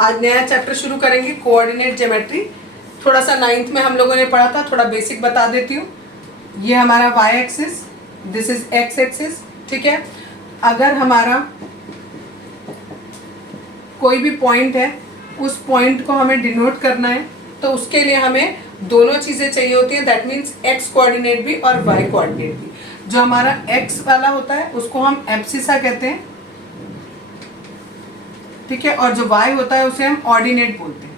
आज नया चैप्टर शुरू करेंगे कोऑर्डिनेट ज्योमेट्री। थोड़ा सा 9th में हम लोगों ने पढ़ा था, थोड़ा बेसिक बता देती हूँ। ये हमारा y axis, this is x axis, ठीक है। अगर हमारा कोई भी पॉइंट है, उस पॉइंट को हमें डिनोट करना है तो उसके लिए हमें दोनों चीज़ें चाहिए होती हैं, दैट मीन्स एक्स कोऑर्डिनेट भी और वाई कोऑर्डिनेट भी। जो हमारा एक्स वाला होता है उसको हम एब्सिसा कहते हैं, ठीक है, और जो वाई होता है उसे हम ऑर्डिनेट बोलते हैं।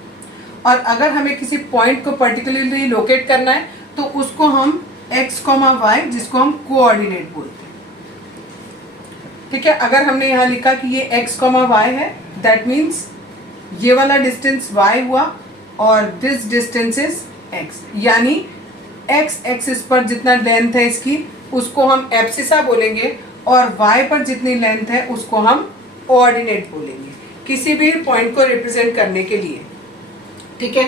और अगर हमें किसी पॉइंट को पर्टिकुलरली लोकेट करना है तो उसको हम एक्स कॉमा वाई, जिसको हम कोऑर्डिनेट बोलते हैं, ठीक है। अगर हमने यहाँ लिखा कि ये एक्स कॉमा वाई है, दैट मीन्स ये वाला डिस्टेंस वाई हुआ और दिस डिस्टेंस इज एक्स, यानी एक्स एक्सिस पर जितना लेंथ है इसकी उसको हम एब्सिसा बोलेंगे और वाई पर जितनी लेंथ है उसको हम कोऑर्डिनेट बोलेंगे किसी भी पॉइंट को रिप्रेजेंट करने के लिए, ठीक है।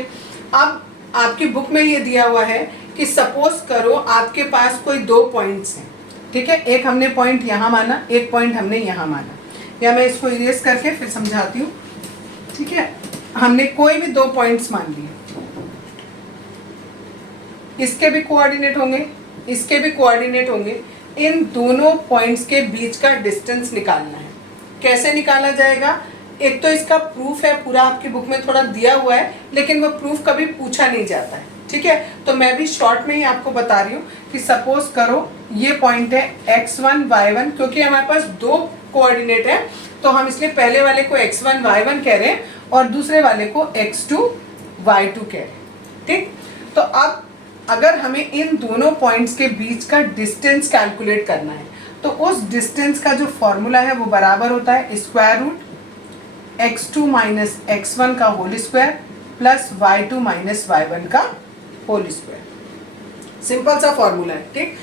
अब आपकी बुक में ये दिया हुआ है कि सपोज करो आपके पास कोई दो पॉइंट्स हैं, ठीक है। एक हमने पॉइंट यहाँ माना, एक पॉइंट हमने यहाँ माना, या मैं इसको इरेज करके फिर समझाती हूँ, ठीक है। हमने कोई भी दो पॉइंट्स मान लिए, इसके भी कोऑर्डिनेट होंगे, इसके भी कोऑर्डिनेट होंगे। इन दोनों पॉइंट्स के बीच का डिस्टेंस निकालना है। कैसे निकाला जाएगा? एक तो इसका प्रूफ है, पूरा आपकी बुक में थोड़ा दिया हुआ है, लेकिन वो प्रूफ कभी पूछा नहीं जाता है, ठीक है। तो मैं भी शॉर्ट में ही आपको बता रही हूँ कि सपोज करो ये पॉइंट है x1 y1, क्योंकि हमारे पास दो कोऑर्डिनेट है तो हम इसलिए पहले वाले को x1 y1 कह रहे हैं और दूसरे वाले को x2 y2 कह रहे हैं, ठीक। तो अब अगर हमें इन दोनों पॉइंट्स के बीच का डिस्टेंस कैलकुलेट करना है तो उस डिस्टेंस का जो फॉर्मूला है वो बराबर होता है square root x2 minus x1 का whole square plus y2 minus y1 का होल स्क्वायर। सिंपल सा फॉर्मूला है, ठीक।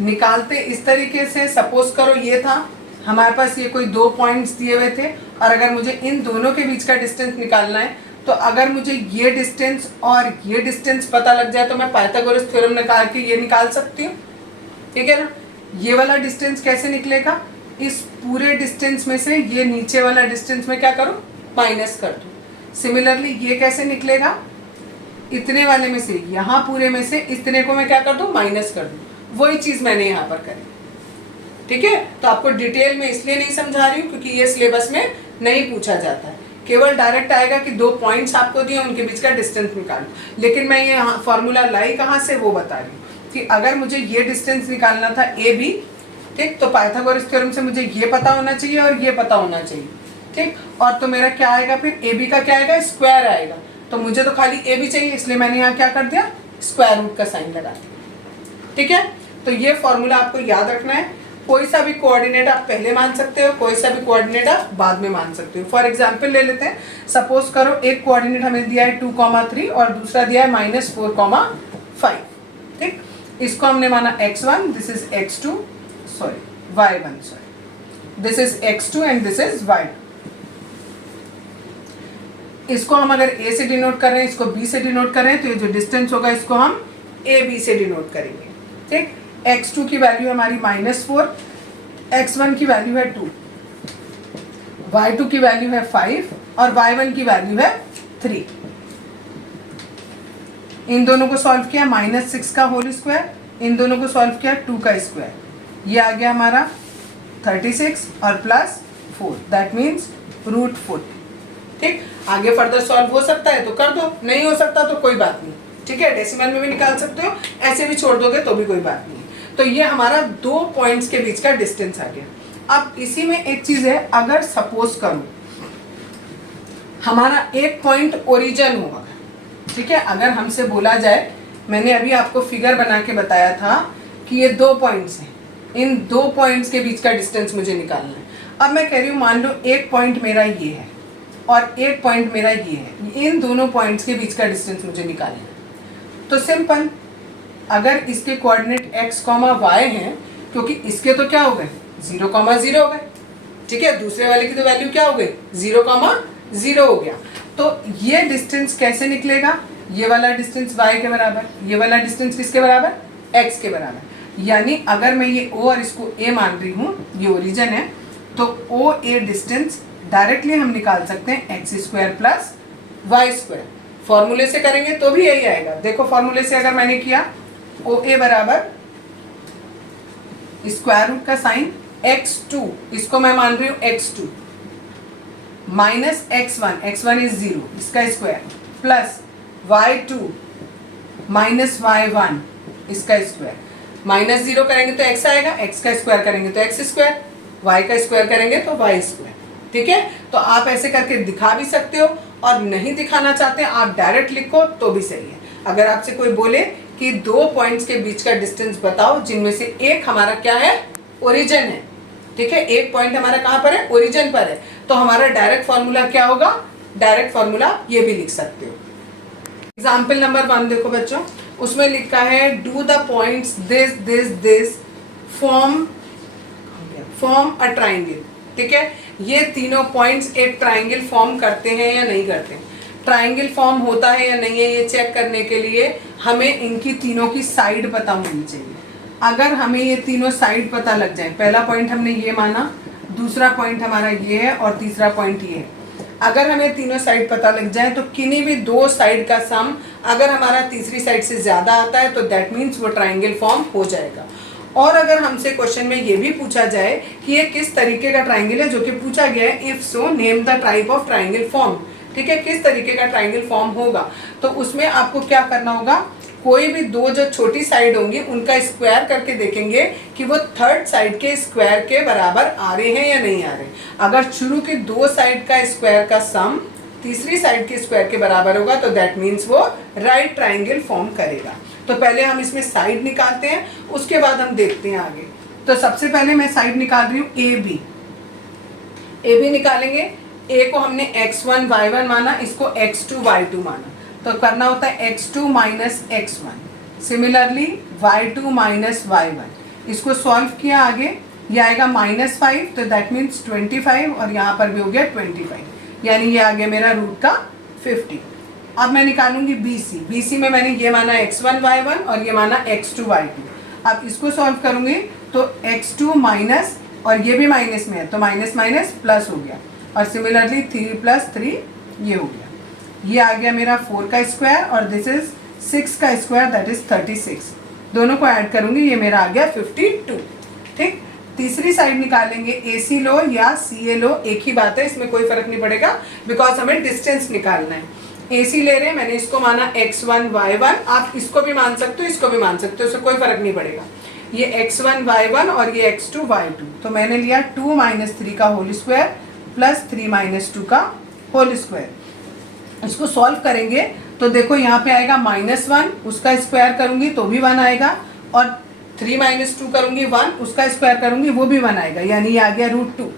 निकालते इस तरीके से, सपोज करो ये था हमारे पास, ये कोई दो पॉइंट्स दिए हुए थे और अगर मुझे इन दोनों के बीच का डिस्टेंस निकालना है तो अगर मुझे ये डिस्टेंस और ये डिस्टेंस पता लग जाए तो मैं पाइथागोरस थ्योरम निकाल के ये निकाल सकती हूँ, ठीक है ना। ये वाला डिस्टेंस कैसे निकलेगा? इस पूरे डिस्टेंस में से ये नीचे वाला डिस्टेंस में क्या करूँ? माइनस कर दूँ। सिमिलरली ये कैसे निकलेगा? इतने वाले में से, यहाँ पूरे में से इतने को मैं क्या कर दूँ? माइनस कर दूँ। वही चीज़ मैंने यहाँ पर करी, ठीक है। तो आपको डिटेल में इसलिए नहीं समझा रही हूँ क्योंकि ये सिलेबस में नहीं पूछा जाता है, केवल डायरेक्ट आएगा कि दो पॉइंट्स आपको दिए उनके बीच का डिस्टेंस निकालो। लेकिन मैं ये फॉर्मूला लाई कहाँ से वो बता रही हूँ कि अगर मुझे ये डिस्टेंस निकालना था ए बी, ठीक, तो पाइथागोरस थ्योरम से मुझे ये पता होना चाहिए और ये पता होना चाहिए, ठीक। और तो मेरा क्या आएगा फिर? ए बी का क्या आएगा? स्क्वायर आएगा। तो मुझे तो खाली ए बी चाहिए, इसलिए मैंने यहाँ क्या कर दिया? स्क्वायर रूट का साइन लगा दिया, ठीक है। तो ये फॉर्मूला आपको याद रखना है। कोई सा भी कोऑर्डिनेट आप पहले मान सकते हो, कोई सा भी कोऑर्डिनेट आप बाद में मान सकते हो। फॉर एग्जांपल ले लेते हैं, सपोज करो एक कोऑर्डिनेट हमें दिया है 2,3 और दूसरा दिया है -4,5, ठीक। इसको हमने माना x1, this is x2, sorry y1, sorry this is x2 and this is y2। इसको हम अगर a से डिनोट कर रहे हैं, इसको b से डिनोट कर रहे हैं, तो ये जो डिस्टेंस होगा इसको हम ab से डिनोट करेंगे, ठीक। x2 की वैल्यू हमारी -4, x1 की वैल्यू है 2, y2 की वैल्यू है 5 और y1 की वैल्यू है 3। इन दोनों को सॉल्व किया, -6 का होल स्क्वायर, इन दोनों को सॉल्व किया 2 का स्क्वायर, ये आ गया हमारा 36 और प्लस 4, दैट मीन्स √40, ठीक। आगे फर्दर सॉल्व हो सकता है तो कर दो, नहीं हो सकता तो कोई बात नहीं, ठीक है। डेसिमल में भी निकाल सकते हो, ऐसे भी छोड़ दोगे तो भी कोई बात नहीं। तो ये हमारा दो पॉइंट्स के बीच का डिस्टेंस आ गया। अब इसी में एक चीज है, अगर सपोज करो हमारा एक पॉइंट ओरिजिन होगा, ठीक है। अगर हमसे बोला जाए, मैंने अभी आपको फिगर बना के बताया था कि ये दो पॉइंट्स हैं, इन दो पॉइंट्स के बीच का डिस्टेंस मुझे निकालना है। अब मैं कह रही हूँ मान लो एक पॉइंट मेरा ये है और एक पॉइंट मेरा ये है, इन दोनों पॉइंट्स के बीच का डिस्टेंस मुझे निकालना है। तो सिंपल, अगर इसके कोऑर्डिनेट x, y हैं, क्योंकि इसके तो क्या हो गए 0,0 हो गए, ठीक है। दूसरे वाले की तो वैल्यू क्या हो गई 0,0 हो गया। तो ये डिस्टेंस कैसे निकलेगा? ये वाला डिस्टेंस y के बराबर, ये वाला डिस्टेंस किसके बराबर? x के बराबर। यानी अगर मैं ये o और इसको a मान रही हूँ, ये ओरिजिन है, तो o a डिस्टेंस डायरेक्टली हम निकाल सकते हैं x square plus y square. फॉर्मूले से करेंगे तो भी यही आएगा। देखो फॉर्मूले से अगर मैंने किया ओ ए बराबर स्क्वायर रूट का साइन x2, इसको मैं मान रही हूँ x2 माइनस x1 इज 0 इसका square plus y2 minus y1 इसका स्क्वायर। माइनस 0 करेंगे तो x आएगा, x का स्क्वायर करेंगे तो x स्क्वायर, y का स्क्वायर करेंगे तो y स्क्वायर। ठीक है, तो आप ऐसे करके दिखा भी सकते हो और नहीं दिखाना चाहते आप डायरेक्ट लिखो तो भी सही है। अगर आपसे कोई बोले कि दो पॉइंट्स के बीच का डिस्टेंस बताओ जिनमें से एक हमारा क्या है, ओरिजिन है, ठीक है, एक पॉइंट हमारा कहाँ पर है, ओरिजिन पर है, तो हमारा डायरेक्ट फॉर्मूला क्या होगा, डायरेक्ट फॉर्मूला ये भी लिख सकते हो। एग्जाम्पल नंबर 1 देखो बच्चों, उसमें लिखा है do the points this this this form a triangle. ठीक है, ये तीनों पॉइंट्स एक ट्राइंगल फॉर्म करते हैं या नहीं करते हैं। ट्राइंगल फॉर्म होता है या नहीं है ये चेक करने के लिए हमें इनकी तीनों की साइड पता होनी चाहिए। अगर हमें ये तीनों साइड पता लग जाए, पहला पॉइंट हमने ये माना, दूसरा पॉइंट हमारा ये है और तीसरा पॉइंट ये है, अगर हमें तीनों साइड पता लग जाए तो किन्हीं भी दो साइड का सम अगर हमारा तीसरी साइड से ज़्यादा आता है तो दैट मीन्स वो ट्राइंगल फॉर्म हो जाएगा। और अगर हमसे क्वेश्चन में ये भी पूछा जाए कि ये किस तरीके का ट्राइंगल है, जो कि पूछा गया है, if so name the type of triangle form. ठीक है, किस तरीके का ट्राइंगल फॉर्म होगा, तो उसमें आपको क्या करना होगा, कोई भी दो जो छोटी साइड होंगी उनका स्क्वायर करके देखेंगे कि वो थर्ड साइड के स्क्वायर के बराबर आ रहे हैं या नहीं आ रहे। अगर शुरू की दो साइड का स्क्वायर का सम तीसरी साइड के स्क्वायर के बराबर होगा तो दैट मीन्स वो राइट ट्राइंगल फॉर्म करेगा। तो पहले हम इसमें साइड निकालते हैं, उसके बाद हम देखते हैं आगे। तो सबसे पहले मैं साइड निकाल रही हूँ ए बी निकालेंगे। ए को हमने x1 y1 माना, इसको x2 y2 माना, तो करना होता है x2 minus x1, similarly y2 minus y1। इसको सॉल्व किया आगे, ये आएगा -5 तो दैट मीन्स 25 और यहाँ पर भी हो गया 25, यानी ये आ गया मेरा रूट का 50। अब मैं निकालूंगी BC में मैंने ये माना x1 y1 और ये माना x2 y2। अब इसको सॉल्व करूंगी तो x2 माइनस और ये भी माइनस में है तो माइनस माइनस प्लस हो गया और सिमिलरली 3 + 3 ये हो गया। ये आ गया मेरा 4 का स्क्वायर और दिस इज 6 का स्क्वायर दैट इज 36। दोनों को ऐड करूंगी ये मेरा आ गया 52। ठीक, तीसरी साइड निकालेंगे AC लो या CA लो, एक ही बात है, इसमें कोई फर्क नहीं पड़ेगा बिकॉज हमें डिस्टेंस निकालना है। AC ले रहे हैं, मैंने इसको माना x1 y1, आप इसको भी मान सकते हो इसको भी मान सकते हो, इससे कोई फर्क नहीं पड़ेगा। ये x1 y1 और ये x2 y2, तो मैंने लिया 2 - 3 का होल स्क्वायर प्लस 3 - 2 का होल स्क्वायर। इसको सॉल्व करेंगे तो देखो यहाँ पे आएगा -1, उसका स्क्वायर करूंगी तो भी 1 आएगा और 3 - 2 करूंगी 1, उसका स्क्वायर करूंगी वो भी 1 आएगा, यानी ये आ गया √2।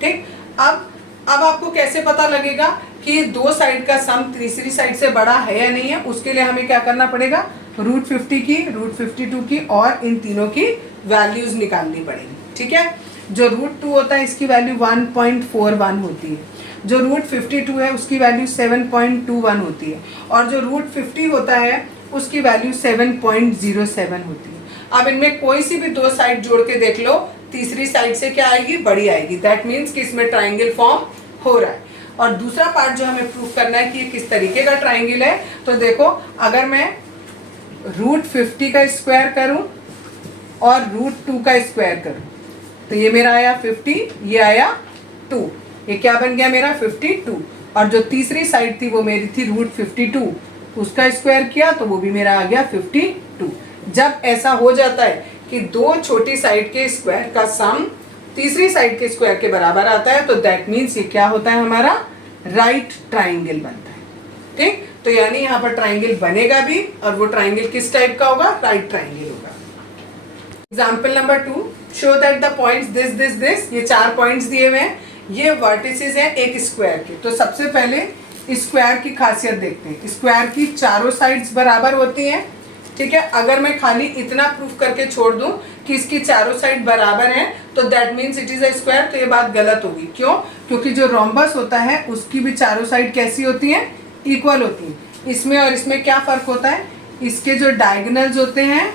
ठीक, अब आपको कैसे पता लगेगा कि दो साइड का सम तीसरी साइड से बड़ा है या नहीं है, उसके लिए हमें क्या करना पड़ेगा, √50 की, √52 की और इन तीनों की वैल्यूज निकालनी पड़ेगी। ठीक है, जो √2 होता है इसकी वैल्यू 1.41 होती है, जो √52 है उसकी वैल्यू 7.21 होती है और जो √50 होता है उसकी वैल्यू 7.07 होती है। अब इनमें कोई सी भी दो साइड जोड़ के देख लो, तीसरी साइड से क्या आएगी, बड़ी आएगी, दैट मीन्स कि इसमें ट्राइंगल फॉर्म हो रहा है। और दूसरा पार्ट जो हमें प्रूफ करना है कि ये किस तरीके का ट्राइंगल है, तो देखो अगर मैं √50 का स्क्वायर करूं और √2 का स्क्वायर करूं तो ये मेरा आया 50, ये आया 2, ये क्या बन गया मेरा 52। और जो तीसरी साइड थी वो मेरी थी √52, उसका स्क्वायर किया तो वो भी मेरा आ गया 52। जब ऐसा हो जाता है कि दो छोटी साइड के स्क्वायर का सम तीसरी साइड के स्क्वायर के बराबर आता है तो दैट मीन्स ये क्या होता है, हमारा राइट ट्राइंगल बनता है। ठीक, तो यानी यहाँ पर ट्राइंगल बनेगा भी और वो ट्राइंगल किस टाइप का होगा, राइट ट्राइंगल होगा। Example number 2, show that the points this this this, ये 4 पॉइंट्स दिए हुए हैं, ये वर्टिसेस हैं एक स्क्वायर के। तो सबसे पहले स्क्वायर की खासियत देखते हैं। स्क्वायर की चारों साइड्स बराबर होती हैं। ठीक है, अगर मैं खाली इतना प्रूफ करके छोड़ दूं कि इसकी चारों साइड बराबर हैं तो that means it is a square, तो ये बात गलत होगी। क्यों? क्योंकि जो रोम्बस होता है उसकी भी चारों साइड कैसी होती हैं, इक्वल होती हैं। इसमें और इसमें क्या फ़र्क होता है, इसके जो डायगोनल्स होते हैं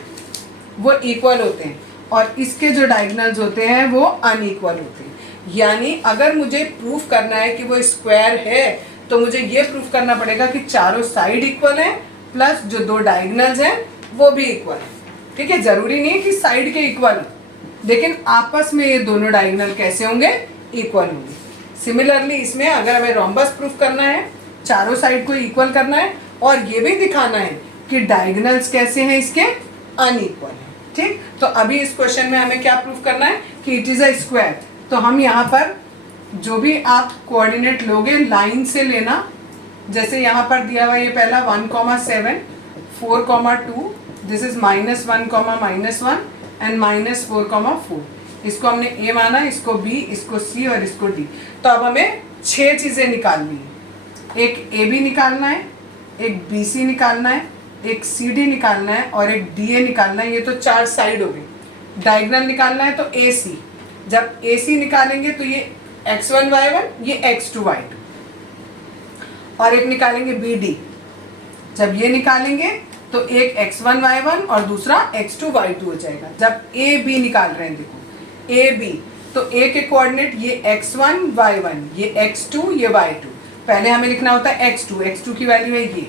वो इक्वल होते हैं और इसके जो डायगोनल्स होते हैं वो अनइक्वल होते हैं। यानी अगर मुझे प्रूफ करना है कि वो स्क्वायर है तो मुझे ये प्रूफ करना पड़ेगा कि चारों साइड इक्वल हैं प्लस जो दो डायगोनल्स हैं वो भी इक्वल है। ठीक है, जरूरी नहीं है कि साइड के इक्वल हो, लेकिन आपस में ये दोनों डायगोनल कैसे होंगे, इक्वल होंगे। सिमिलरली इसमें अगर हमें रोम्बस प्रूफ करना है, चारों साइड को इक्वल करना है और ये भी दिखाना है कि डायगोनल्स कैसे हैं इसके, अनइक्वल है। ठीक, तो अभी इस क्वेश्चन में हमें क्या प्रूफ करना है कि इट इज अ स्क्वायर। तो हम यहाँ पर जो भी आप कोऑर्डिनेट लोगे लाइन से लेना, जैसे यहाँ पर दिया हुआ ये पहला 1,7, 4,2, दिस इज -1, -1 एंड -4,4। इसको हमने ए माना, इसको बी, इसको सी और इसको डी। तो अब हमें 6 चीज़ें निकालनी है। एक ए बी निकालना है, एक बी सी निकालना है, एक सी डी निकालना है और एक डी ए निकालना है। ये तो 4 साइड हो गए। डायगोनल निकालना है तो ए सी, जब ए सी निकालेंगे तो ये x1 y1, ये x2 y2, और एक निकालेंगे बी डी। जब ये निकालेंगे तो एक x1 y1 और दूसरा x2 y2 हो जाएगा। जब ए बी निकाल रहे हैं, देखो ए बी, तो ए के कोऑर्डिनेट ये x1 y1, ये x2, ये y2। पहले हमें लिखना होता है x2 की वैल्यू है ये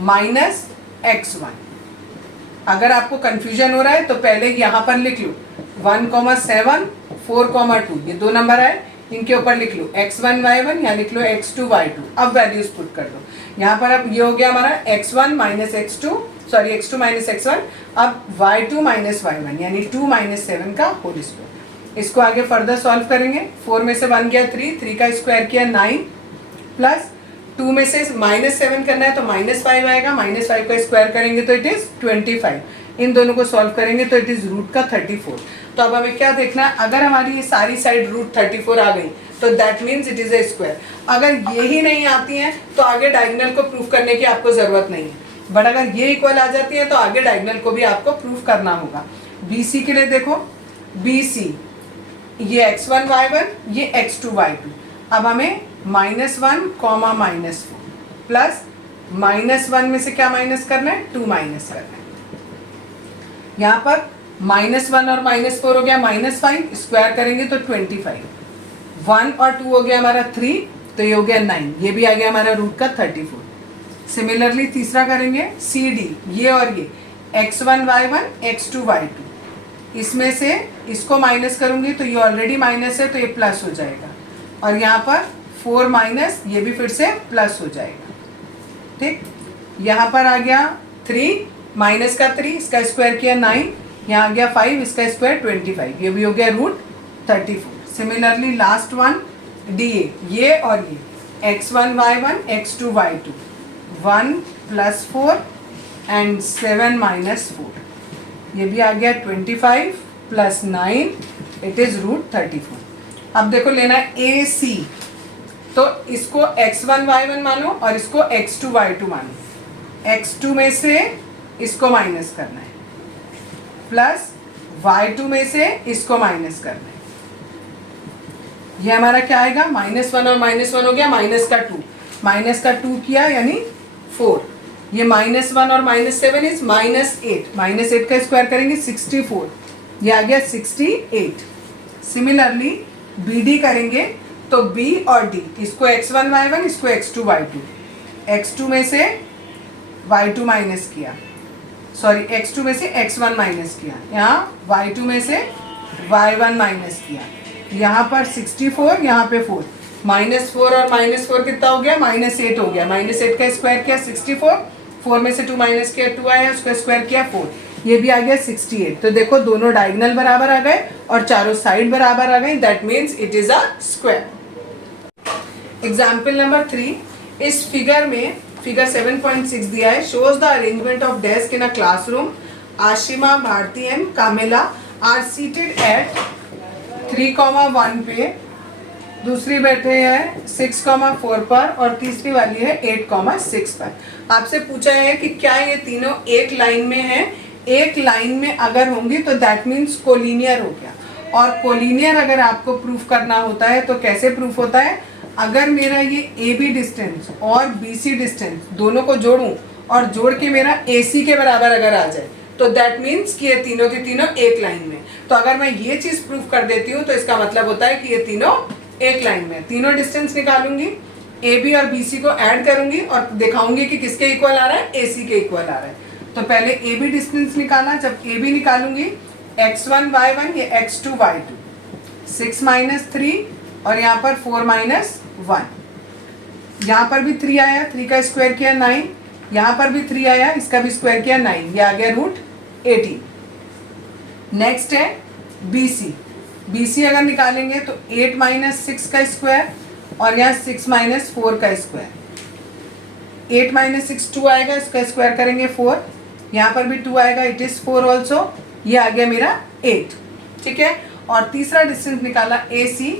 -x1। अगर आपको कंफ्यूजन हो रहा है तो पहले यहाँ पर लिख लो 1,7, 4,2, ये 2 नंबर है, इनके ऊपर लिख लो x1 y1 या लिख लो x2 y2। अब वैल्यूज पुट कर दो यहाँ पर। अब ये हो गया हमारा x1 - x2, sorry x2 - x1। अब y2 - y1 यानी 2 - 7 का होल स्क्वायर। इसको आगे फर्दर सॉल्व करेंगे। 4 में से 1 गया 3 का स्क्वायर किया 9, प्लस 2 में से -7 करना है तो -5 आएगा, -5 का स्क्वायर करेंगे तो इट इज 25। इन दोनों को सॉल्व करेंगे तो इट इज रूट का 34। तो अब हमें क्या देखना है, अगर हमारी ये सारी साइड रूट 34 आ गई तो that means it is a square. अगर ये ही नहीं आती हैं तो आगे डायगोनल को प्रूफ करने की आपको जरूरत नहीं है, बट अगर ये इक्वल आ जाती है तो आगे डायगोनल को भी आपको प्रूफ करना होगा। BC के लिए देखो, BC ये x1 y1, ये x2 y2। अब हमें -1, -4 प्लस -1 में से क्या माइनस करना है, 2 माइनस करना है। यहाँ पर -1 और -4 हो गया -5, स्क्वायर करेंगे तो 25। 1 और 2 हो गया हमारा 3, तो ये हो गया 9, ये भी आ गया हमारा रूट का 34। सिमिलरली तीसरा करेंगे CD, ये और ये x1 y1, x2 y2। इसमें से इसको माइनस करूंगी तो ये ऑलरेडी माइनस है तो ये प्लस हो जाएगा, और यहाँ पर 4 माइनस, ये भी फिर से प्लस हो जाएगा। ठीक, यहाँ पर आ गया 3 माइनस का 3, इसका स्क्वायर किया 9, यहाँ आ गया 5, इसका स्क्वायर 25, ये भी हो गया root 34। Similarly last one DA, ये और ये x1 y1, x2 y2, 1 + 4 and 7 - 4, ये भी आ गया 25 + 9, इट इज रूट 34। अब देखो लेना है AC, तो इसको x1 y1 मानो और इसको x2 y2 मानो। x2 में से इसको माइनस करना है प्लस y2 में से इसको माइनस करना है। ये हमारा क्या आएगा, -1 और -1 हो गया, माइनस का 2 किया यानी 4। ये -1 और -7 इज -8, -8 का स्क्वायर करेंगे 64, ये आ गया 68। सिमिलरली BD करेंगे तो B और D, इसको x1 y1, इसको x2 y2। x2 में से y2 माइनस किया, सॉरी x2 में से x1 माइनस किया, यहाँ y2 में से y1 माइनस किया, यहाँ पर 64, यहाँ पे 4, -4 और -4 कितना हो गया, -8 हो गया। -8 का स्क्वायर किया 64, 4 में से 2 माइनस किया 2 आया, उसका स्क्वायर किया 4, ये भी आ गया 68। तो देखो दोनों डायगोनल बराबर आ गए और चारों साइड बराबर आ गई, that means it is a square. Example number 3, इस फिगर में फिगर 7.6 दिया है, shows the arrangement of desk in a classroom. Ashima, Bharti and Kamila are seated at 3,1 पे, दूसरी बैठे हैं 6,4 पर और तीसरी वाली है 8,6 पर। आपसे पूछा है कि क्या ये तीनों एक लाइन में है। एक लाइन में अगर होंगी तो दैट मीन्स कोलिनियर हो गया, और कोलिनियर अगर आपको प्रूफ करना होता है तो कैसे प्रूफ होता है, अगर मेरा ये AB डिस्टेंस और BC डिस्टेंस दोनों को जोड़ूं और जोड़ के मेरा AC के बराबर अगर आ जाए तो दैट मीन्स कि ये तीनों के तीनों एक लाइन में। तो अगर मैं ये चीज प्रूफ कर देती हूँ तो इसका मतलब होता है कि ये तीनों एक लाइन में। तीनों डिस्टेंस निकालूंगी, ए बी और बी सी को ऐड करूंगी और दिखाऊंगी कि किसके इक्वल आ रहा है, ए सी के इक्वल आ रहा है। तो पहले ए बी डिस्टेंस निकाला, जब ए बी निकालूंगी x1 y1 ये x2 y2, 6 - 3 और यहाँ पर 4 - 1, यहाँ पर भी 3 आया, 3 का स्क्वायर किया 9, यहाँ पर भी 3 आया, इसका भी स्क्वायर किया 9, ये आ गया √18। नेक्स्ट है बी सी। बी सी अगर निकालेंगे तो 8 - 6 का स्क्वायर और यहाँ 6 - 4 का स्क्वायर। 8 - 6 2 आएगा, इसका स्क्वायर करेंगे 4, यहाँ पर भी 2 आएगा, इट इज 4 ऑल्सो, ये आ गया मेरा 8। ठीक है, और तीसरा डिस्टेंस निकाला ए सी,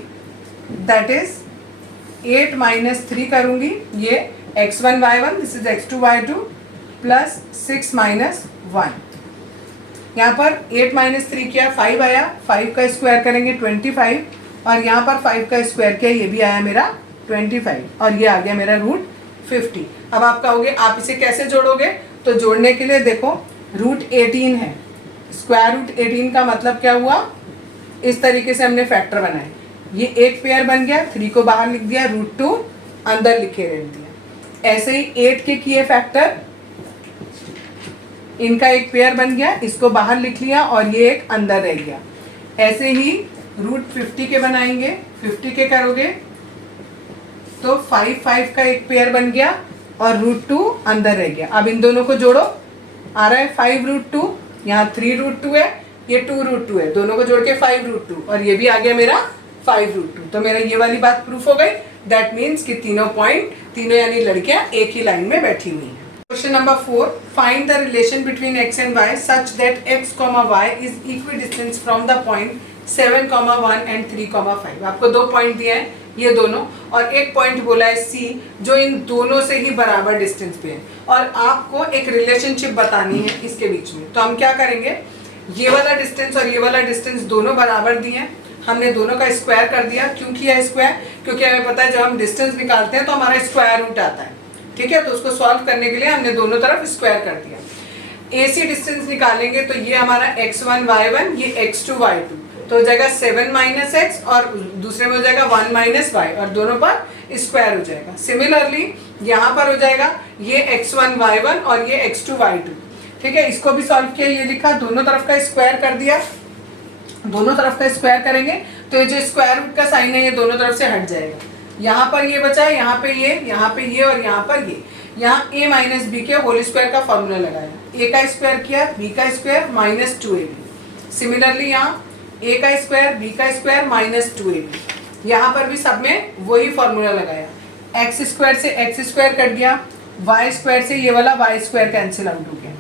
दैट इज 8 - 3 करूंगी, ये x1 y1 this is x2 y2 plus 6 - 1। यहाँ पर 8 - 3 किया 5 आया, 5 का स्क्वायर करेंगे 25 और यहाँ पर 5 का स्क्वायर किया, ये भी आया मेरा 25 और ये आ गया मेरा √50। अब आप कहोगे आप इसे कैसे जोड़ोगे, तो जोड़ने के लिए देखो √18 है, √18 का मतलब क्या हुआ, इस तरीके से हमने फैक्टर बनाए, ये एक पेयर बन गया, 3 को बाहर लिख दिया, √2 अंदर लिखे रख दिया। ऐसे ही 8 के किए फैक्टर, इनका एक पेयर बन गया, इसको बाहर लिख लिया और ये एक अंदर रह गया। ऐसे ही √50 के बनाएंगे, 50 के करोगे तो 5 का एक पेयर बन गया और √2 अंदर रह गया। अब इन दोनों को जोड़ो, आ रहा है 5√2, यहाँ 3√2 है, ये 2√2 है, दोनों को जोड़ के 5√2 और ये भी आ गया मेरा 5√2। तो मेरा ये वाली बात प्रूफ हो गई। दैट मीन्स कि तीनों पॉइंट, तीनों यानी लड़कियां एक ही लाइन में बैठी हुई हैं। Question number 4, find the relation between x and y such that x, y is equidistance from the point 7, 1 and 3, 5। आपको 2 पॉइंट दिए हैं, ये दोनों, और एक पॉइंट बोला है C जो इन दोनों से ही बराबर डिस्टेंस पे है और आपको एक रिलेशनशिप बतानी है इसके बीच में। तो हम क्या करेंगे, ये वाला डिस्टेंस और ये वाला डिस्टेंस दोनों बराबर दिए हैं, हमने दोनों का स्क्वायर कर दिया। क्यों किया स्क्वायर, क्योंकि हमें पता है जब हम डिस्टेंस निकालते हैं तो हमारा स्क्वायर रूट आता है। ठीक है, तो उसको सॉल्व करने के लिए हमने दोनों तरफ स्क्वायर कर दिया। AC डिस्टेंस निकालेंगे तो ये हमारा x1 y1 ये x2 y2, तो हो जाएगा 7 - x और दूसरे में हो जाएगा 1 - y और दोनों पर स्क्वायर हो जाएगा। सिमिलरली यहाँ पर हो जाएगा ये x1 y1 और ये x2 y2। ठीक है, इसको भी सॉल्व किया, ये लिखा, दोनों तरफ का स्क्वायर कर दिया। दोनों तरफ का स्क्वायर करेंगे तो ये जो स्क्वायर रूट का साइन है ये दोनों तरफ से हट जाएगा। यहाँ पर ये बचा है, यहाँ पे ये, यहाँ पे ये और यहाँ पर ये। यहाँ a - b के होल स्क्वायर का फॉर्मूला लगाया, a का स्क्वायर किया, b का स्क्वायर -2ab। सिमिलरली यहाँ a का स्क्वायर, b का स्क्वायर -2ab। यहाँ पर भी सब में वही फॉर्मूला लगाया, x स्क्वायर से x स्क्वायर कट गया, y स्क्वायर से ये वाला y स्क्वायर कैंसिल आउट हो गया।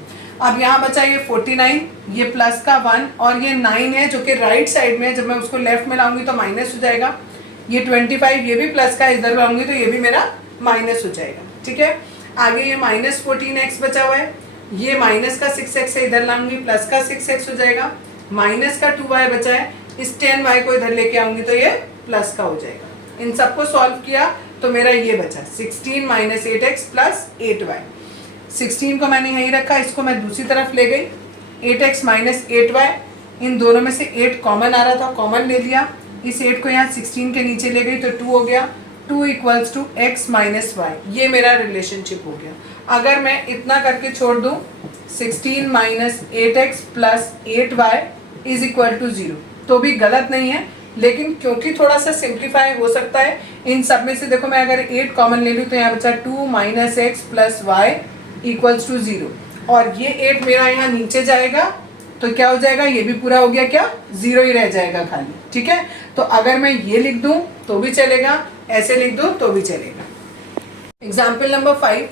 अब यहाँ बचा ये 49, ये प्लस का 1 और ये 9 है जो कि राइट साइड में है, जब मैं उसको लेफ्ट में लाऊंगी तो माइनस हो जाएगा। ये 25, ये भी प्लस का, इधर लाऊंगी तो ये भी मेरा माइनस हो जाएगा। ठीक है, आगे ये -14x बचा हुआ है, ये माइनस का 6x है, इधर लाऊंगी प्लस का 6x हो जाएगा, माइनस का 2y बचा है, इस 10y को इधर लेके आऊंगी तो ये प्लस का हो जाएगा। इन सबको सॉल्व किया तो मेरा ये बचा 16 - 8x प्लस 8y। 16 को मैंने यहीं रखा, इसको मैं दूसरी तरफ ले गई, 8x - 8y, इन दोनों में से 8 कॉमन आ रहा था, कॉमन ले लिया, इस 8 को यहाँ 16 के नीचे ले गई तो 2 हो गया, 2 = x - y। ये मेरा रिलेशनशिप हो गया। अगर मैं इतना करके छोड़ दूँ 16 - 8x प्लस 8y = 0 तो भी गलत नहीं है, लेकिन क्योंकि थोड़ा सा सिंप्लीफाई हो सकता है इन सब में से। देखो मैं अगर 8 कॉमन ले लूँ तो यहाँ बचा 2 - x प्लस y = 0 और ये 8 मेरा यहाँ नीचे जाएगा तो क्या हो जाएगा, ये भी पूरा हो गया, क्या 0 ही रह जाएगा खाली। ठीक है, तो अगर मैं ये लिख दूं तो भी चलेगा, ऐसे लिख दूं तो भी चलेगा। Example number 5,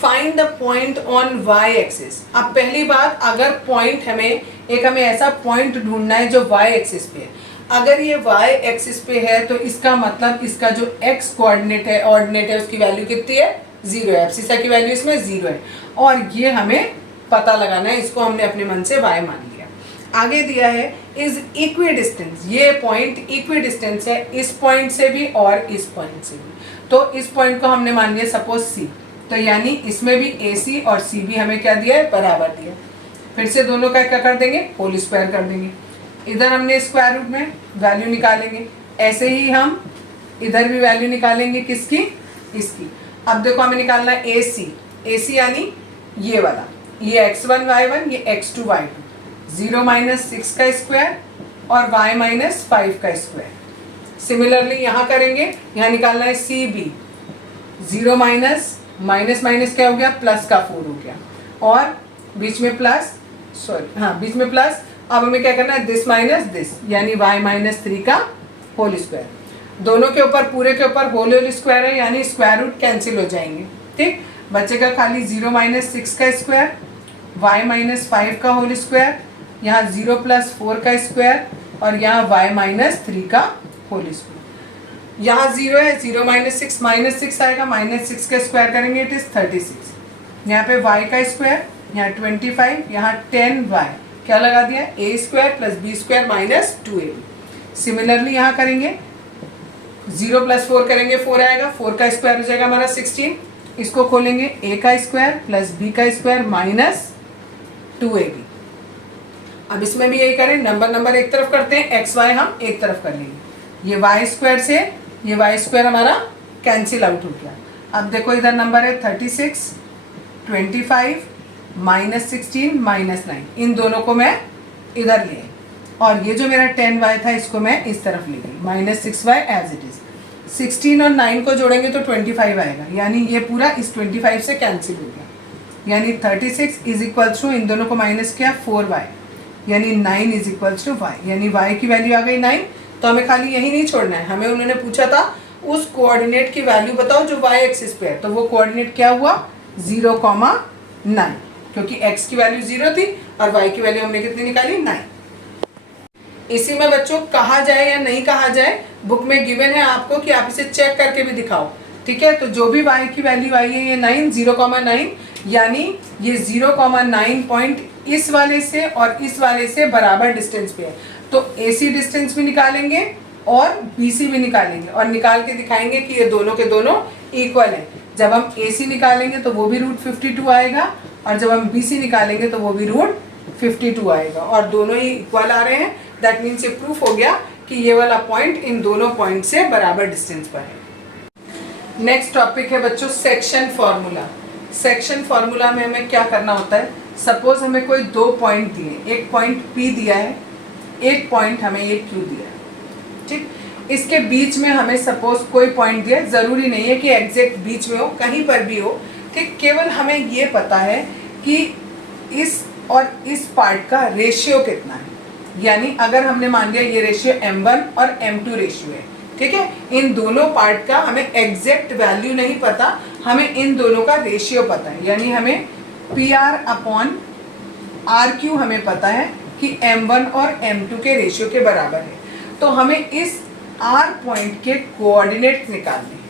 find the point on y axis. अब पहली बात, अगर पॉइंट हमें ऐसा पॉइंट ढूंढना है जो y एक्सिस पे है। अगर ये y एक्सिस पे है तो इसका मतलब इसका जो x कोऑर्डिनेट है, ऑर्डिनेट है, उसकी वैल्यू कितनी है, 0 है। एब्सिसा की वैल्यू इसमें 0 है और ये हमें पता लगाना है, इसको हमने अपने मन से y मान लिया। आगे दिया है इज इक्वी डिस्टेंस, ये पॉइंट इक्वी डिस्टेंस है इस पॉइंट से भी और इस पॉइंट से भी। तो इस पॉइंट को हमने मान लिया सपोज C, तो यानी इसमें भी AC और CB हमें क्या दिया है, बराबर दिया। फिर से दोनों का क्या कर देंगे, होल स्क्वायर कर देंगे। इधर हमने स्क्वायर रूट में वैल्यू निकालेंगे, ऐसे ही हम इधर भी वैल्यू निकालेंगे किसकी, इसकी। अब देखो हमें निकालना है ए सी यानी ये वाला, ये x1 y1 ये x2 y2, 0 - 6 का स्क्वायर और y - 5 का स्क्वायर। सिमिलरली यहाँ करेंगे, यहाँ निकालना है सी बी, 0 माइनस क्या हो गया, प्लस का 4 हो गया, और बीच में प्लस, बीच में प्लस। अब हमें क्या करना है, दिस माइनस दिस यानी y - 3 का होल स्क्वायर। दोनों के ऊपर, पूरे के ऊपर होल स्क्वायर है यानी स्क्वायर रूट कैंसिल हो जाएंगे, ठीक। बचेगा खाली 0 - 6 का स्क्वायर, y - 5 का होल स्क्वायर, यहाँ 0 + 4 का स्क्वायर और यहाँ y - 3 का होल स्क्वायर। यहाँ 0 है, 0 - 6 आएगा, -6 का स्क्वायर करेंगे इट इज 36। यहाँ पे y का स्क्वायर, यहाँ 25, यहाँ 10y, क्या लगा दिया, a² + b² - 2ab। सिमिलरली यहाँ करेंगे, 0 + 4 करेंगे 4 आएगा, 4 का स्क्वायर हो जाएगा हमारा 16। इसको खोलेंगे, a का स्क्वायर + b का स्क्वायर - 2ab। अब इसमें भी यही करें, नंबर एक तरफ करते हैं, x y हम एक तरफ कर लेंगे, ये y² से ये y² हमारा कैंसिल आउट हो गया। अब देखो इधर नंबर है 36, 25 -16 -9, इन दोनों को मैं इधर ले, और ये जो मेरा 10y था इसको मैं इस तरफ ले गई, -6y एज इट इज। 16 और 9 को जोड़ेंगे तो 25 आएगा, यानी ये पूरा इस 25 से कैंसिल हो गया, यानी 36 = इन दोनों को माइनस किया 4y, यानी 9 = y, यानी y की वैल्यू आ गई 9। तो हमें खाली यही नहीं छोड़ना है, हमें उन्होंने पूछा था उस कोऑर्डिनेट की वैल्यू बताओ जो y एक्सिस पे है, तो वो कोऑर्डिनेट क्या हुआ, 0,9, क्योंकि x की वैल्यू 0 थी और y की वैल्यू हमने कितनी निकाली, 9। इसी में बच्चों कहा जाए या नहीं कहा जाए, बुक में गिवन है आपको कि आप इसे चेक करके भी दिखाओ, ठीक है। तो जो भी y की वैल्यू आई है ये 9, 0,9, यानी ये 0,9 पॉइंट इस वाले से और इस वाले से बराबर डिस्टेंस पे है, तो AC डिस्टेंस भी निकालेंगे और BC भी निकालेंगे और निकाल के दिखाएंगे कि ये दोनों के दोनों इक्वल हैं। जब हम AC निकालेंगे तो वो भी √52 आएगा, और जब हम BC निकालेंगे तो वो भी √52 आएगा, और दोनों ही इक्वल आ रहे हैं। दैट मीन्स ये प्रूफ हो गया कि ये वाला पॉइंट इन दोनों पॉइंट से बराबर डिस्टेंस पर है। नेक्स्ट टॉपिक है बच्चों सेक्शन फॉर्मूला। सेक्शन फॉर्मूला में हमें क्या करना होता है, सपोज हमें कोई 2 पॉइंट दिए, एक पॉइंट P दिया है, एक पॉइंट हमें ये Q दिया है, ठीक। इसके बीच में हमें सपोज कोई पॉइंट दिया, ज़रूरी नहीं है कि एग्जैक्ट बीच में हो, कहीं पर भी हो, ठीक। केवल हमें ये पता है कि इस और इस पार्ट का रेशियो कितना है, यानी अगर हमने मान लिया ये रेशियो m1 और m2 रेशियो है, ठीक है। इन दोनों पार्ट का हमें एग्जैक्ट वैल्यू नहीं पता, हमें इन दोनों का रेशियो पता है, यानी हमें PR/RQ हमें पता है कि m1 और m2 के रेशियो के बराबर है। तो हमें इस R पॉइंट के कोऑर्डिनेट निकालने हैं,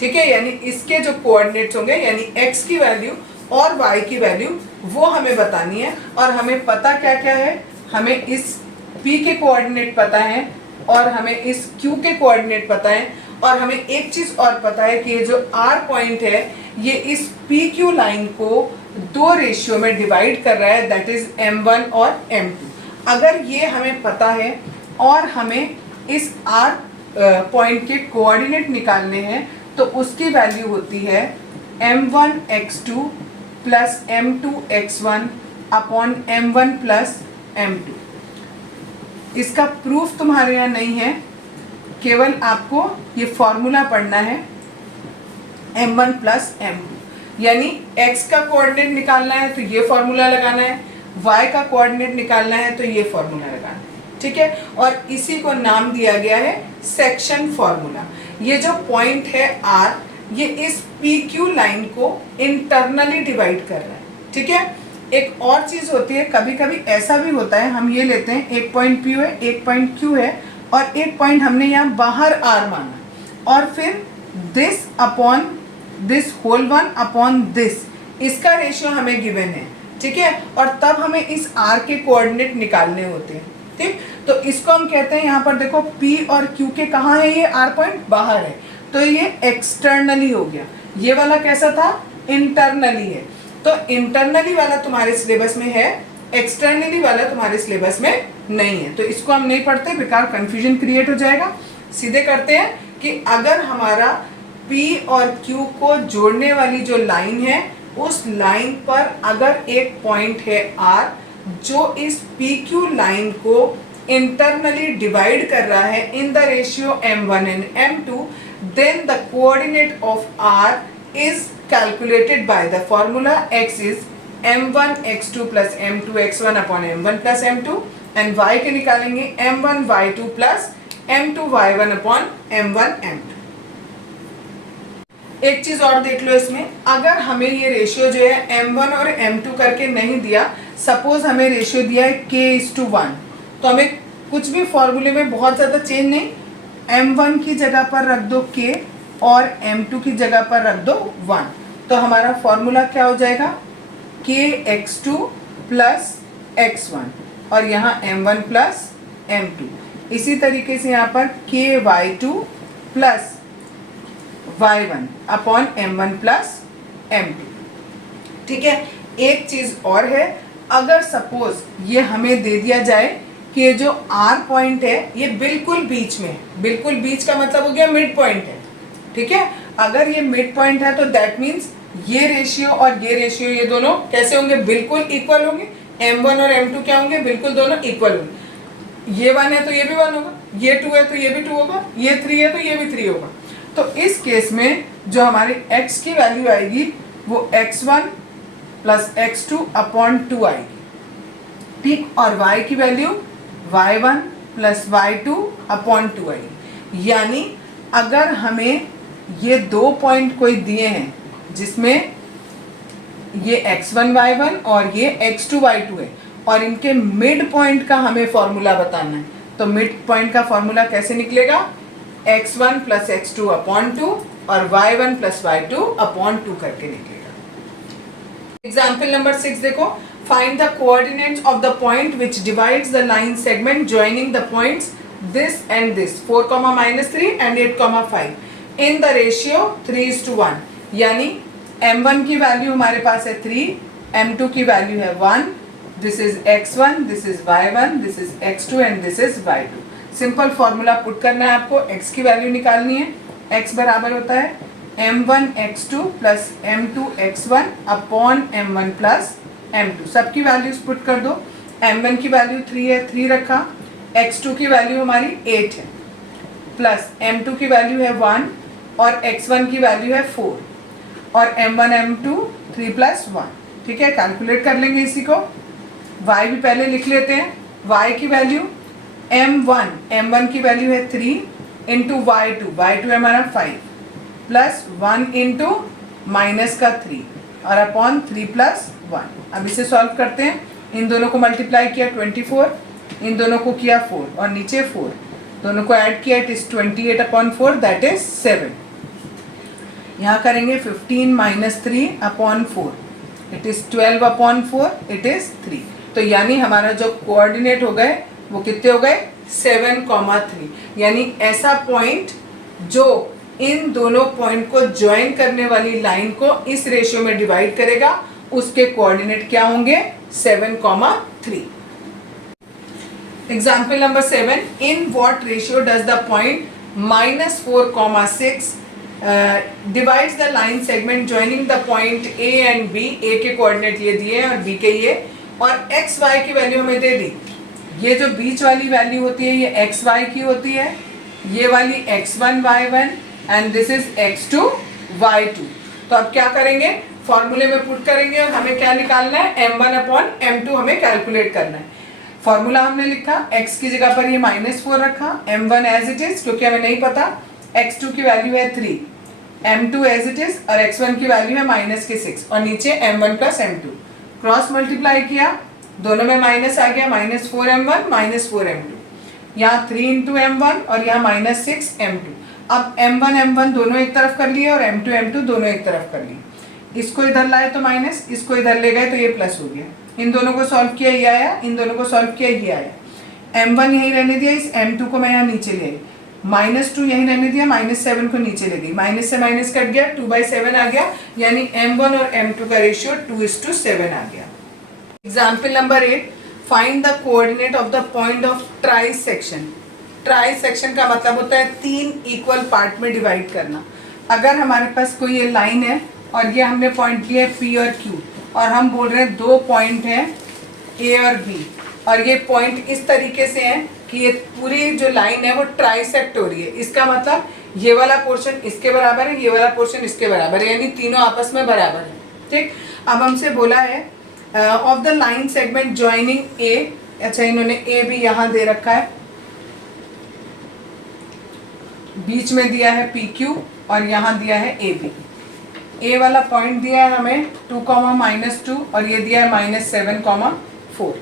ठीक है। यानी इसके जो कोऑर्डिनेट्स होंगे, यानी x की वैल्यू और y की वैल्यू, वो हमें बतानी है। और हमें पता क्या क्या है, हमें इस P के कोऑर्डिनेट पता है और हमें इस Q के कोऑर्डिनेट पता है, और हमें एक चीज़ और पता है कि ये जो R पॉइंट है ये इस PQ लाइन को 2 रेशियो में डिवाइड कर रहा है, दैट इज m1 और m2। अगर ये हमें पता है और हमें इस R पॉइंट के कोऑर्डिनेट निकालने हैं, तो उसकी वैल्यू होती है m1x2 + m2x1 upon m1 + m2। इसका प्रूफ तुम्हारे यहाँ नहीं है, केवल आपको ये फॉर्मूला पढ़ना है m1 + m2, यानी x का कोऑर्डिनेट निकालना है तो ये फॉर्मूला लगाना है, y का कोऑर्डिनेट निकालना है तो ये फॉर्मूला लगाना है, ठीक है। और इसी को नाम दिया गया है सेक्शन फॉर्मूला। ये जो पॉइंट है R, ये इस PQ लाइन को इंटरनली डिवाइड कर रहा है, ठीक है। एक और चीज़ होती है, कभी कभी ऐसा भी होता है, हम ये लेते हैं एक पॉइंट P है, एक पॉइंट Q है, और एक पॉइंट हमने यहाँ बाहर R माना, और फिर this upon this whole 1 upon this, इसका रेशियो हमें गिवन है, ठीक है। और तब हमें इस R के कोऑर्डिनेट निकालने होते हैं, ठीक। तो इसको हम कहते हैं, यहाँ पर देखो P और Q के कहाँ है, ये R पॉइंट बाहर है, तो ये एक्सटर्नली हो गया। ये वाला कैसा था, इंटरनली है। तो इंटरनली वाला तुम्हारे सिलेबस में है एक्सटर्नली वाला तुम्हारे सिलेबस में नहीं है, तो इसको हम नहीं पढ़ते, बेकार कंफ्यूजन क्रिएट हो जाएगा। सीधे करते हैं कि अगर हमारा P और Q को जोड़ने वाली जो लाइन है, उस लाइन पर अगर एक पॉइंट है R जो इस PQ लाइन को इंटरनली डिवाइड कर रहा है in the ratio m1 and m2, then the coordinate of R is calculated by the formula x is m1 x2 plus m2 x1 upon m1 plus m2 and y के निकालेंगे m1 y2 plus m2 y1 upon m1 m2। एक चीज और देख लो इसमें, अगर हमें ये रेशियो जो है m1 और m2 करके नहीं दिया, सपोज हमें रेशियो दिया है k:1, तो हमें कुछ भी फॉर्मूले में बहुत ज़्यादा चेंज नहीं, m1 की जगह पर रख दो k और m2 की जगह पर रख दो 1, तो हमारा फॉर्मूला क्या हो जाएगा kx2 प्लस x1 और यहाँ m1 प्लस m2। इसी तरीके से यहाँ पर ky2 plus y1 upon m1 plus m2। ठीक है, एक चीज़ और है, अगर सपोज ये हमें दे दिया जाए कि ये जो R पॉइंट है ये बिल्कुल बीच में, बिल्कुल बीच का मतलब हो गया मिड पॉइंट है। ठीक है, अगर ये मिड पॉइंट है तो दैट मीन्स ये रेशियो और ये रेशियो ये दोनों कैसे होंगे, बिल्कुल इक्वल होंगे। m1 और m2 क्या होंगे, बिल्कुल दोनों इक्वल होंगे। ये 1 है तो ये भी 1 होगा, ये 2 है तो ये भी 2 होगा, ये 3 है तो ये भी 3 होगा। तो इस केस में जो हमारी x की वैल्यू आएगी वो x1 प्लस x2 अपॉन 2 आएगी। ठीक, और y की value y1 plus y2 upon 2 आएगी। यानी अगर हमें ये दो पॉइंट कोई दिए हैं जिसमें ये x1 y1 और ये x2 y2 है और इनके मिड पॉइंट का हमें फॉर्मूला बताना है, तो मिड पॉइंट का फॉर्मूला कैसे निकलेगा, x1 प्लस x2 अपॉन 2 और y1 प्लस y2 अपॉन 2 करके निकलेगा। एग्जाम्पल नंबर 6 देखो, find the coordinates of the point which divides the line segment joining the points this and this 4, -3 and 8, 5 in the ratio 3:1। यानी m1 की value हमारे पास है 3, m2 की value है 1, this is x1, this is y1, this is x2 and this is y2। Simple formula put करना है आपको, x की वैल्यू निकालनी है, x बराबर होता है m1 x2 plus m2 x1 upon m1 plus m2। सबकी वैल्यूज पुट कर दो, m1 की वैल्यू 3 है, 3 रखा, x2 की वैल्यू हमारी 8 है, प्लस m2 की वैल्यू है 1 और x1 की वैल्यू है 4 और m1 m2 3 प्लस 1। ठीक है, कैलकुलेट कर लेंगे इसी को, y भी पहले लिख लेते हैं। y की वैल्यू m1 की वैल्यू है 3 इंटू y2 है हमारा 5 प्लस 1 इंटू माइनस का 3 और अपॉन 3 प्लस 1। अब इसे सॉल्व करते हैं, इन दोनों को मल्टीप्लाई किया 24, इन दोनों को किया 4 और नीचे 4, दोनों को ऐड किया, it is 28 upon 4 that is 7। यहाँ करेंगे 15 minus 3 upon 4, it is 12 upon 4, it is 3। तो यानी हमारा जो कोऑर्डिनेट हो गए वो कितने हो गए, 7,3। यानी ऐसा पॉइंट जो इन दोनों पॉइंट को ज्वाइन करने वाली लाइन को इस रेशियो में डिवाइड करेगा, उसके कोऑर्डिनेट क्या होंगे, 7,3। Example number 7, in what ratio does the point -4,6 divides the line segment joining the point A and B। A के कोऑर्डिनेट ये दिए और B के ये, और x y की वैल्यू हमें दे दी। ये जो बीच वाली वैल्यू होती है ये x y की होती है, ये वाली x1 y1 and this is x2 y2। तो अब क्या करेंगे, फॉर्मूले में पुट करेंगे और हमें क्या निकालना है, m1 अपॉन m2 हमें कैलकुलेट करना है। फॉर्मूला हमने लिखा, x की जगह पर ये -4 रखा, m1 एज इट इज क्योंकि हमें नहीं पता, x2 की वैल्यू है 3, m2 एज इट इज और x1 की वैल्यू है -6 और नीचे m1 plus m2। Cross multiply किया, दोनों में माइनस आ गया, -4m1 -4m2, यहाँ 3 इंटू m1 और यहाँ -6m2। अब m1 दोनों एक तरफ कर लिए और m2 दोनों एक तरफ कर लिए, इसको इधर लाए तो माइनस, इसको इधर ले गए तो ये प्लस हो गया। इन दोनों को सॉल्व किया ये आया, इन दोनों को सॉल्व किया ये आया। m1 यहीं रहने दिया, इस m2 को मैं यहाँ नीचे ले आई, -2 यहीं रहने दिया, -7 को नीचे ले गई, माइनस से माइनस कट गया, 2/7 आ गया। यानी m1 और m2 का रेशियो 2:7 आ गया। Example number 8, find the coordinate of the point of trisection. Trisection का मतलब होता है 3 इक्वल पार्ट में डिवाइड करना। अगर हमारे पास कोई ये लाइन है और ये हमने पॉइंट लिए P और Q, और हम बोल रहे हैं 2 पॉइंट हैं A और B, और ये पॉइंट इस तरीके से है कि ये पूरी जो लाइन है वो ट्राइसेक्ट हो रही है। इसका मतलब ये वाला पोर्शन इसके बराबर है, ये वाला पोर्शन इसके बराबर है, यानी तीनों आपस में बराबर है। ठीक, अब हमसे बोला है of the line segment joining A. अच्छा, इन्होंने ए भी यहाँ दे रखा है, बीच में दिया है PQ और यहाँ दिया है AB। ए वाला पॉइंट दिया है हमें 2, -2 और ये दिया है -7, 4।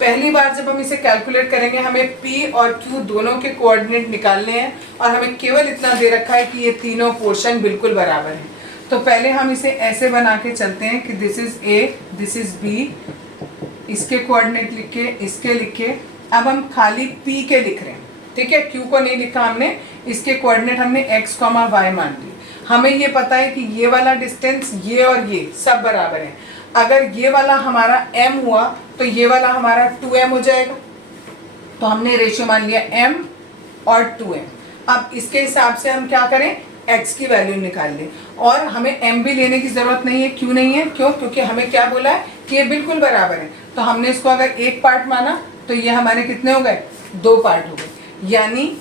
पहली बार जब हम इसे कैलकुलेट करेंगे हमें P और Q दोनों के कोऑर्डिनेट निकालने हैं, और हमें केवल इतना दे रखा है कि ये तीनों पोर्शन बिल्कुल बराबर हैं। तो पहले हम इसे ऐसे बना के चलते हैं कि this is A, this is B, इसके कोऑर्डिनेट लिख के, इसके लिख के। अब हम खाली P के लिख रहे हैं, ठीक है, Q को नहीं लिखा हमने, इसके कोऑर्डिनेट हमने x, y मान ली। हमें ये पता है कि ये वाला डिस्टेंस, ये और ये सब बराबर है। अगर ये वाला हमारा m हुआ तो ये वाला हमारा 2m हो जाएगा, तो हमने रेशियो मान लिया m और 2m। अब इसके हिसाब से हम क्या करें, x की वैल्यू निकाल लें, और हमें m भी लेने की ज़रूरत नहीं है। क्यों नहीं है? क्यों? क्योंकि हमें क्या बोला है कि ये बिल्कुल बराबर है। तो हमने इसको अगर एक पार्ट माना तो ये हमारे कितने हो गए, 2 पार्ट हो गए, यानी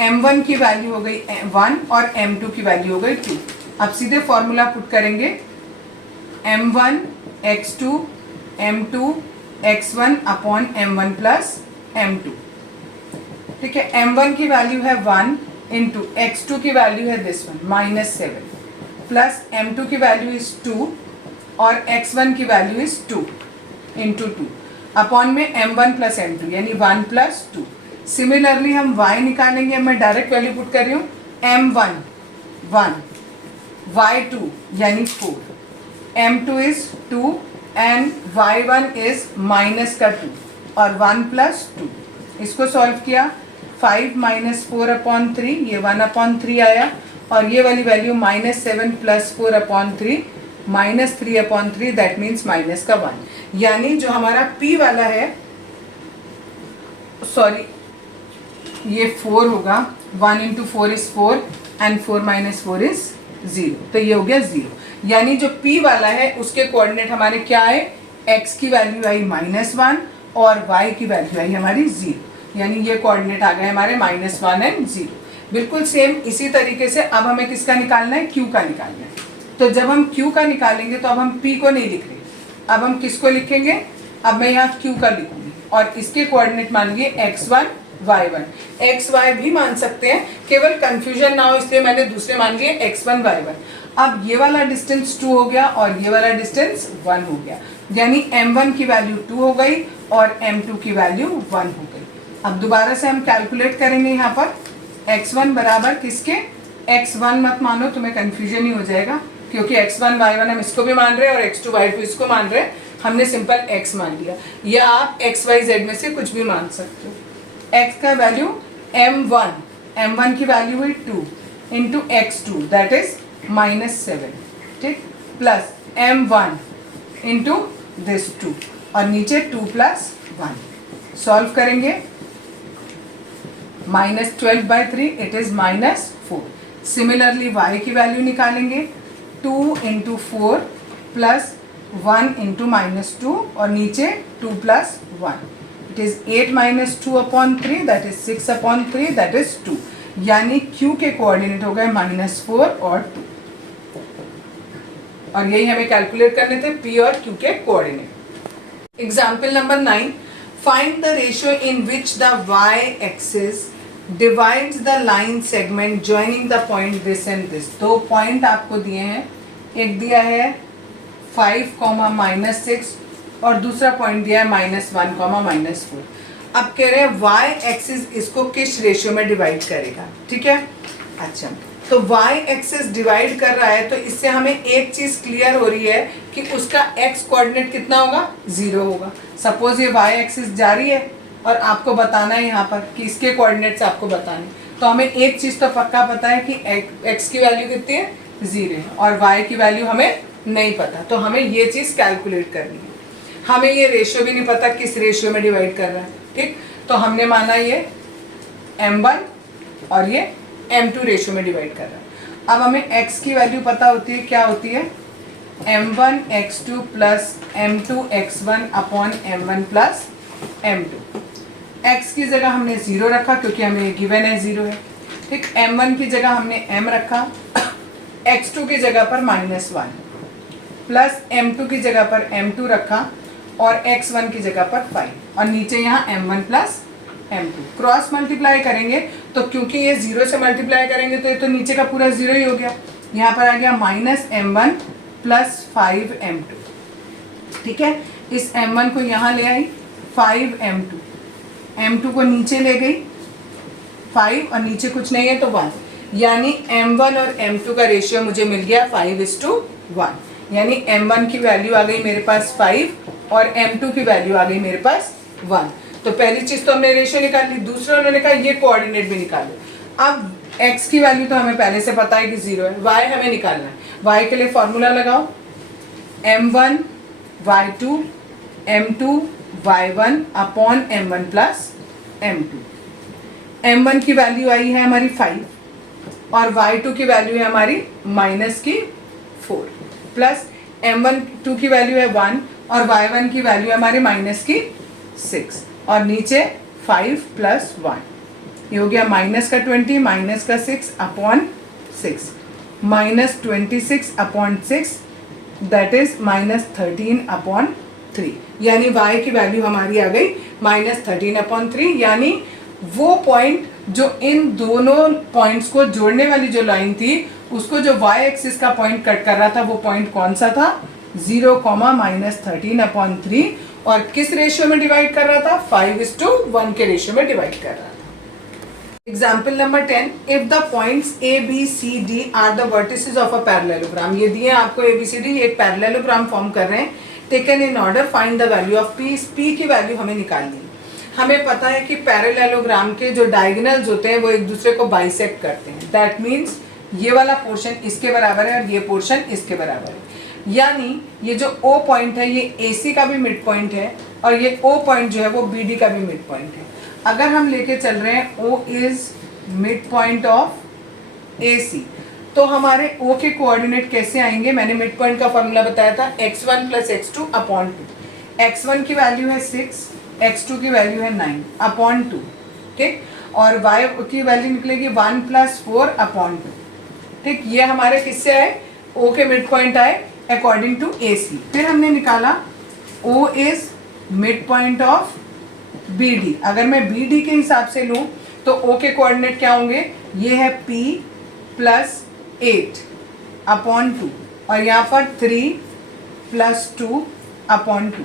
m1 की वैल्यू हो गई 1 और m2 की वैल्यू हो गई 2। अब सीधे फॉर्मूला पुट करेंगे, m1 x2 m2 x1 upon m1 plus m2। ठीक है, m1 की वैल्यू है 1 इंटू x2 की वैल्यू है दिस वन -7, प्लस m2 की वैल्यू इज 2 और x1 की वैल्यू इज 2 इंटू 2 अपॉन में m1 प्लस m2 यानी 1 प्लस 2। सिमिलरली हम y निकालेंगे, मैं डायरेक्ट वैल्यू पुट कर रही हूँ, m1 1, y2 यानी 4, m2 is 2 and y1 is -2 और 1 प्लस 2। इसको सॉल्व किया, 5 - 4/3, ये 1/3 आया, और ये वाली वैल्यू -7 प्लस 4/3 -3/3, दैट मीन्स -1। यानी जो हमारा P वाला है, सॉरी ये 4 होगा, 1 इंटू 4 इज 4 एंड 4 - 4 इज 0, तो ये हो गया 0। यानी जो P वाला है उसके कोऑर्डिनेट हमारे क्या है, x की वैल्यू आई -1 और y की वैल्यू आई हमारी 0, यानी ये कोऑर्डिनेट आ गए हमारे -1 एंड 0। बिल्कुल सेम इसी तरीके से अब हमें किसका निकालना है, Q का निकालना है। तो जब हम Q का निकालेंगे तो अब हम P को नहीं लिख रहे, अब हम किसको लिखेंगे, अब मैं यहाँ Q का लिखूंगी और इसके कोऑर्डिनेट मान लिए x1 y1, x y भी मान सकते हैं, केवल कंफ्यूजन ना हो इसलिए मैंने दूसरे मान लिए x1 y1। अब ये वाला डिस्टेंस 2 हो गया और ये वाला डिस्टेंस 1 हो गया, यानी m1 की वैल्यू 2 हो गई और m2 की वैल्यू 1 हो गई। अब दोबारा से हम कैलकुलेट करेंगे, यहाँ पर x1 बराबर किसके, x1 मत मानो, तुम्हें कंफ्यूजन ही हो जाएगा, क्योंकि x1 y1 हम इसको भी मान रहे हैं और x2 y2 इसको मान रहे हैं, हमने सिंपल x मान लिया, या आप x y z में से कुछ भी मान सकते हो। x का वैल्यू m1 की वैल्यू है 2 इंटू x2 दैट इज -7, ठीक, प्लस m1 इंटू दिस 2 और नीचे 2 + 1। सॉल्व करेंगे, -12/3 इट इज -4। सिमिलरली y की वैल्यू निकालेंगे, 2 इंटू 4 प्लस 1 इंटू -2 और नीचे 2 + 1, it is 8 - 2/3 that is 6/3 that is 2, यानी Q के कोऑर्डिनेट हो गए -4 और 2, और यही हमें कैलकुलेट करने थे P और Q के coordinate. Example number 9, find the ratio in which the y axis divides the line segment joining the point this and this. 2 point आपको दिए हैं, एक दिया है 5, -6 और दूसरा पॉइंट दिया है -1, -4। अब कह रहे हैं y एक्सिस इसको किस रेशियो में डिवाइड करेगा, ठीक है। अच्छा, तो y एक्सिस डिवाइड कर रहा है तो इससे हमें एक चीज़ क्लियर हो रही है कि उसका x कोऑर्डिनेट कितना होगा, 0 होगा। सपोज ये y एक्सिस जा रही है और आपको बताना है यहाँ पर कि इसके कोऑर्डिनेट्स आपको बताने, तो हमें एक चीज़ तो पक्का पता है कि x की वैल्यू कितनी है, 0 है, और y की वैल्यू हमें नहीं पता, तो हमें ये चीज़ कैलकुलेट करनी है। हमें ये रेशियो भी नहीं पता किस रेशियो में डिवाइड कर रहा है, ठीक। तो हमने माना ये m1 और ये m2 रेशियो में डिवाइड कर रहा है। अब हमें x की वैल्यू पता होती है, क्या होती है, m1 x2 plus m2 x1 upon m1 plus m2। x की जगह हमने 0 रखा क्योंकि हमें ये गिवन है 0 है, ठीक। m1 की जगह हमने m रखा, x2 की जगह पर -1 प्लस m2 की जगह पर m2 रखा और x1 की जगह पर 5 और नीचे यहाँ m1 plus m2। Cross multiply करेंगे तो क्योंकि ये 0 से मल्टीप्लाई करेंगे तो ये तो नीचे का पूरा 0 ही हो गया, यहाँ पर आ गया -m1 प्लस 5m2, ठीक है। इस m1 को यहाँ ले आई, 5m2, m2 को नीचे ले गई 5 और नीचे कुछ नहीं है तो 1, यानी m1 और m2 का रेशियो मुझे मिल गया 5:1, यानी m1 की वैल्यू आ गई मेरे पास 5 और m2 की वैल्यू आ गई मेरे पास 1। तो पहली चीज तो हमने रेशियो निकाल ली, दूसरा उन्होंने कहा ये कोऑर्डिनेट भी निकाल लो। अब x की वैल्यू तो हमें पहले से पता है कि 0 है, y हमें निकालना है। y के लिए फॉर्मूला लगाओ, m1 y2 m2 y1 upon m1 plus m2। m1 की वैल्यू आई है हमारी 5 और y2 की वैल्यू है हमारी -4 प्लस m1 की वैल्यू है 1 और y1 की वैल्यू है हमारी -6 और नीचे 5 प्लस 1, ये हो गया -20 -6 upon 6, -26 upon 6 that is -13 upon 3, यानी y की वैल्यू हमारी आ गई -13 अपॉन 3। यानी वो पॉइंट जो इन दोनों पॉइंट्स को जोड़ने वाली जो लाइन थी उसको जो y एक्सिस का पॉइंट कट कर रहा था वो पॉइंट कौन सा था, 0, -13 अपॉन 3 और किस रेशियो में डिवाइड कर रहा था, 5:1 के रेशियो में डिवाइड कर रहा था। Example number 10, if the points A B C D are the vertices of a parallelogram. ये दिए आपको ए बी सी डी, एक पैरेललोग्राम फॉर्म कर रहे हैं, taken in order, find the value of P. P की वैल्यू हमें निकालनी है। हमें पता है कि पैरेललोग्राम के जो डायगोनल्स होते हैं वो एक दूसरे को बाइसेक्ट करते हैं, दैट मीन्स ये वाला पोर्शन इसके बराबर है और ये पोर्शन इसके बराबर है, यानी ये जो O पॉइंट है ये AC का भी मिड पॉइंट है और ये O पॉइंट जो है वो BD का भी मिड पॉइंट है। अगर हम लेके चल रहे हैं O is mid point of AC, तो हमारे O के कोऑर्डिनेट कैसे आएंगे, मैंने मिड पॉइंट का फॉर्मूला बताया था, x1 plus x2 upon 2। x1 की वैल्यू है 6, x2 की वैल्यू है 9 अपॉन 2, ठीक, और y की वैल्यू निकलेगी 1 प्लस 4 अपॉन 2, ठीक। ये हमारे किससे आए, O के मिड पॉइंट आए अकॉर्डिंग टू AC। फिर हमने निकाला O is mid point of BD। अगर मैं BD के हिसाब से लूँ तो O के कोऑर्डिनेट क्या होंगे, ये है P प्लस 8 अपॉन 2 और यहाँ पर 3 प्लस 2 अपॉन 2।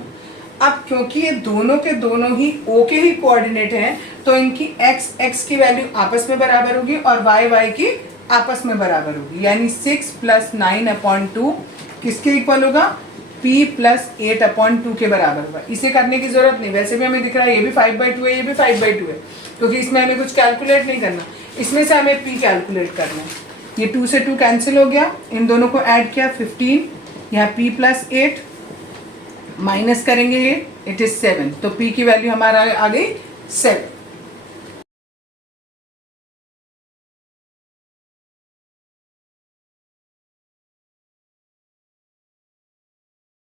अब क्योंकि ये दोनों के दोनों ही O के ही कोऑर्डिनेट हैं तो इनकी x की वैल्यू आपस में बराबर होगी और y की आपस में बराबर होगी, यानी 6 प्लस 9 अपॉन 2 किसके इक्वल होगा, P प्लस 8 अपॉन 2 के बराबर होगा। इसे करने की जरूरत नहीं, वैसे भी हमें दिख रहा है ये भी 5/2 है, ये भी 5/2 है, क्योंकि इसमें हमें कुछ कैलकुलेट नहीं करना, इसमें से हमें P कैलकुलेट करना है। ये 2 से 2 कैंसिल हो गया, इन दोनों को ऐड किया 15, यहाँ P प्लस 8 माइनस करेंगे ये, इट इज 7, तो P की वैल्यू हमारा आ गई 7।